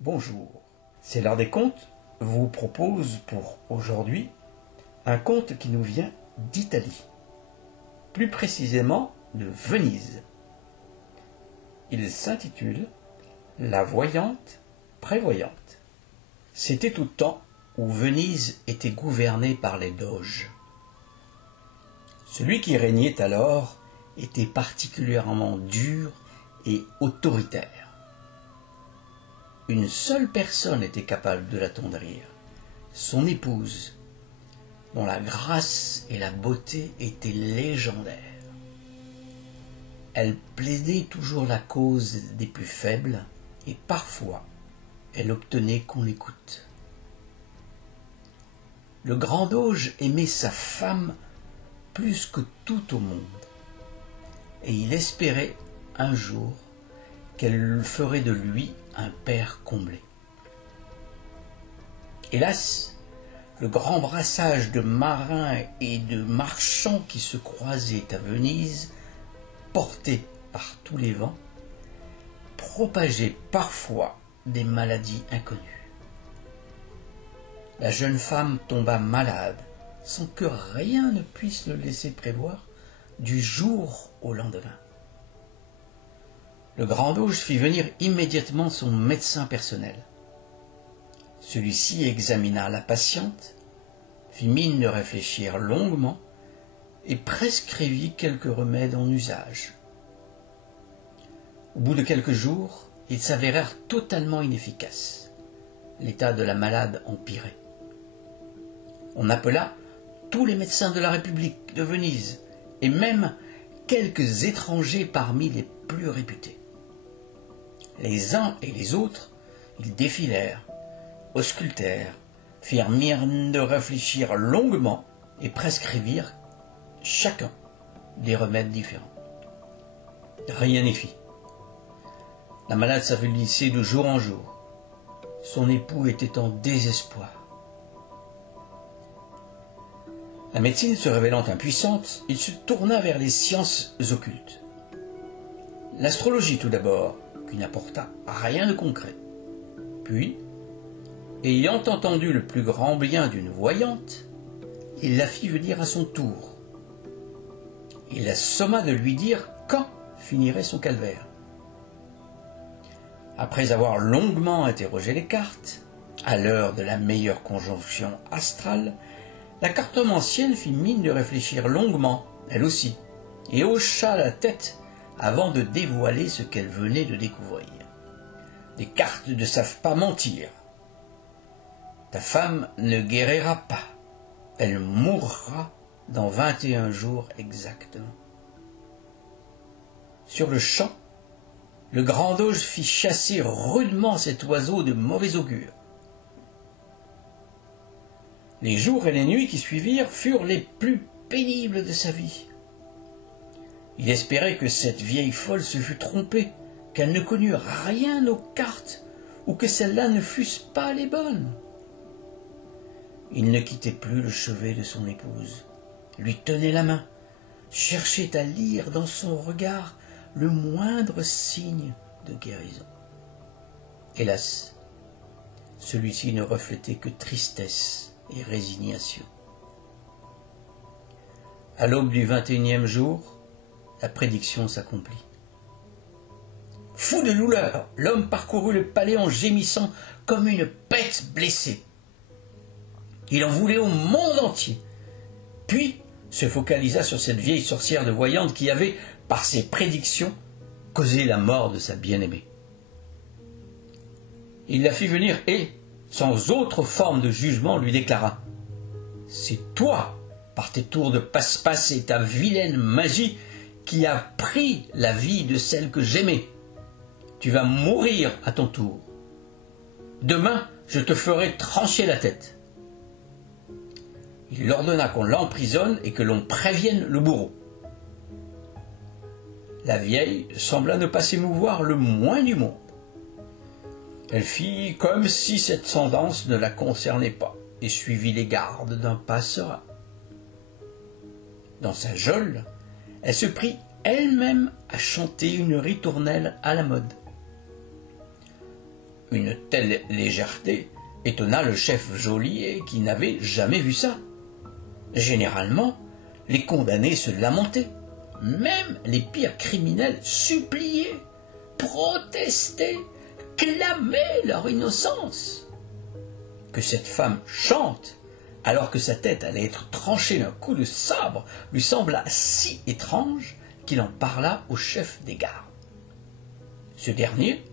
Bonjour, c'est l'heure des contes vous propose pour aujourd'hui un conte qui nous vient d'Italie, plus précisément de Venise. Il s'intitule La voyante prévoyante. C'était au temps où Venise était gouvernée par les doges. Celui qui régnait alors était particulièrement dur et autoritaire. Une seule personne était capable de l'attendrir, son épouse, dont la grâce et la beauté étaient légendaires. Elle plaidait toujours la cause des plus faibles et parfois elle obtenait qu'on l'écoute. Le grand doge aimait sa femme plus que tout au monde et il espérait un jour qu'elle ferait de lui un père comblé. Hélas, le grand brassage de marins et de marchands qui se croisaient à Venise, portés par tous les vents, propageait parfois des maladies inconnues. La jeune femme tomba malade, sans que rien ne puisse le laisser prévoir, du jour au lendemain. Le grand doge fit venir immédiatement son médecin personnel. Celui-ci examina la patiente, fit mine de réfléchir longuement et prescrivit quelques remèdes en usage. Au bout de quelques jours, ils s'avérèrent totalement inefficaces. L'état de la malade empirait. On appela tous les médecins de la République de Venise et même quelques étrangers parmi les plus réputés. Les uns et les autres, ils défilèrent, auscultèrent, firent mine de réfléchir longuement et prescrivirent chacun des remèdes différents. Rien n'y fit. La malade s'affaiblissait de jour en jour. Son époux était en désespoir. La médecine se révélant impuissante, il se tourna vers les sciences occultes. L'astrologie tout d'abord, qui n'apporta rien de concret. Puis, ayant entendu le plus grand bien d'une voyante, il la fit venir à son tour. Il la somma de lui dire quand finirait son calvaire. Après avoir longuement interrogé les cartes, à l'heure de la meilleure conjonction astrale, la cartomancienne fit mine de réfléchir longuement, elle aussi, et hocha la tête avant de dévoiler ce qu'elle venait de découvrir. Les cartes ne savent pas mentir. Ta femme ne guérira pas. Elle mourra dans 21 jours exactement. Sur le champ, le grand doge fit chasser rudement cet oiseau de mauvais augure. Les jours et les nuits qui suivirent furent les plus pénibles de sa vie. Il espérait que cette vieille folle se fût trompée, qu'elle ne connût rien aux cartes, ou que celles-là ne fussent pas les bonnes. Il ne quittait plus le chevet de son épouse, lui tenait la main, cherchait à lire dans son regard le moindre signe de guérison. Hélas, celui-ci ne reflétait que tristesse et résignation. À l'aube du 21e jour, la prédiction s'accomplit. Fou de douleur, l'homme parcourut le palais en gémissant comme une bête blessée. Il en voulait au monde entier, puis se focalisa sur cette vieille sorcière de voyante qui avait, par ses prédictions, causé la mort de sa bien-aimée. Il la fit venir et, sans autre forme de jugement, lui déclara « C'est toi, par tes tours de passe-passe et ta vilaine magie, qui a pris la vie de celle que j'aimais. Tu vas mourir à ton tour. Demain, je te ferai trancher la tête. » Il ordonna qu'on l'emprisonne et que l'on prévienne le bourreau. La vieille sembla ne pas s'émouvoir le moins du monde. Elle fit comme si cette sentence ne la concernait pas et suivit les gardes d'un pas serein. Dans sa geôle, elle se prit elle-même à chanter une ritournelle à la mode. Une telle légèreté étonna le chef geôlier qui n'avait jamais vu ça. Généralement, les condamnés se lamentaient. Même les pires criminels suppliaient, protestaient, clamaient leur innocence. Que cette femme chante, alors que sa tête allait être tranchée d'un coup de sabre, lui sembla si étrange qu'il en parla au chef des gardes. Ce dernier,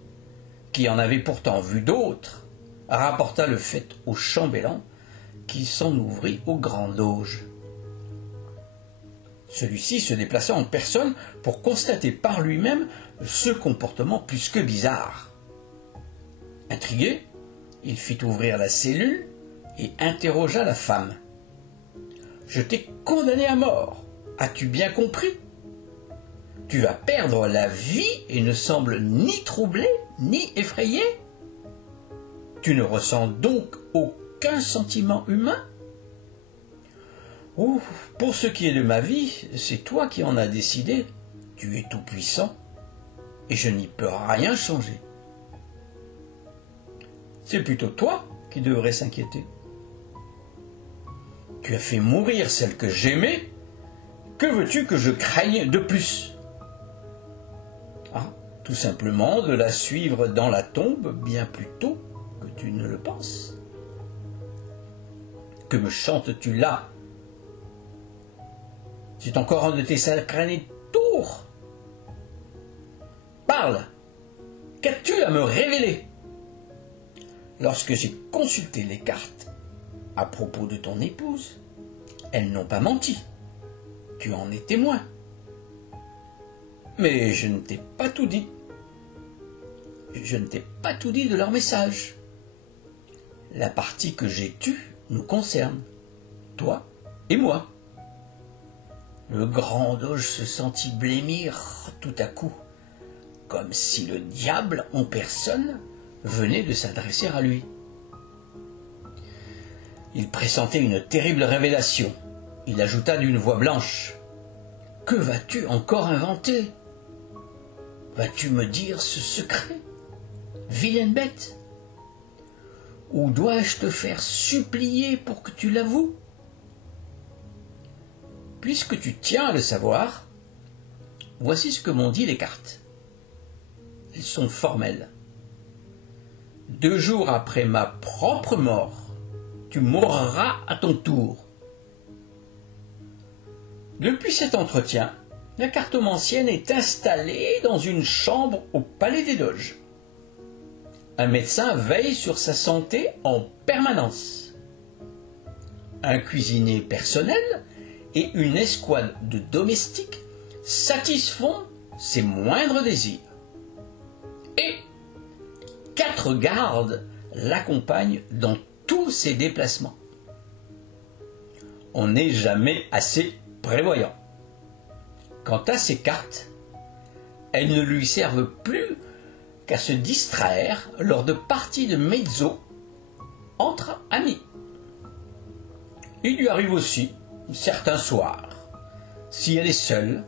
qui en avait pourtant vu d'autres, rapporta le fait au chambellan, qui s'en ouvrit aux grandes loges. Celui-ci se déplaça en personne pour constater par lui-même ce comportement plus que bizarre. Intrigué, il fit ouvrir la cellule et interrogea la femme. « Je t'ai condamné à mort, as-tu bien compris ? Tu vas perdre la vie et ne sembles ni troublé ni effrayé ? Tu ne ressens donc aucun sentiment humain ? Oh, pour ce qui est de ma vie, c'est toi qui en as décidé. Tu es tout-puissant et je n'y peux rien changer. C'est plutôt toi qui devrais s'inquiéter. Tu as fait mourir celle que j'aimais. Que veux-tu que je craigne de plus ? Ah, tout simplement de la suivre dans la tombe bien plus tôt que tu ne le penses. Que me chantes-tu là ? C'est encore un de tes sacrés tours. Parle. Qu'as-tu à me révéler ? Lorsque j'ai consulté les cartes à propos de ton épouse, elles n'ont pas menti. Tu en es témoin. Mais je ne t'ai pas tout dit. Je ne t'ai pas tout dit de leur message. La partie que j'ai tue nous concerne, toi et moi. Le grand doge se sentit blêmir tout à coup, comme si le diable en personne venait de s'adresser à lui. Il pressentait une terrible révélation. Il ajouta d'une voix blanche : « Que vas-tu encore inventer ? Vas-tu me dire ce secret, vilaine bête ? Ou dois-je te faire supplier pour que tu l'avoues ? Puisque tu tiens à le savoir, voici ce que m'ont dit les cartes. Elles sont formelles. 2 jours après ma propre mort, tu mourras à ton tour. Depuis cet entretien, la cartomancienne est installée dans une chambre au palais des Doges. Un médecin veille sur sa santé en permanence. Un cuisinier personnel et une escouade de domestiques satisfont ses moindres désirs. Et 4 gardes l'accompagnent dans tous ses déplacements. On n'est jamais assez prévoyant. Quant à ses cartes, elles ne lui servent plus qu'à se distraire lors de parties de mezzo entre amis. Il lui arrive aussi, certains soirs, si elle est seule,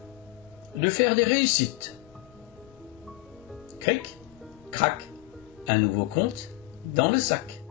de faire des réussites. Cric, crac, un nouveau compte dans le sac.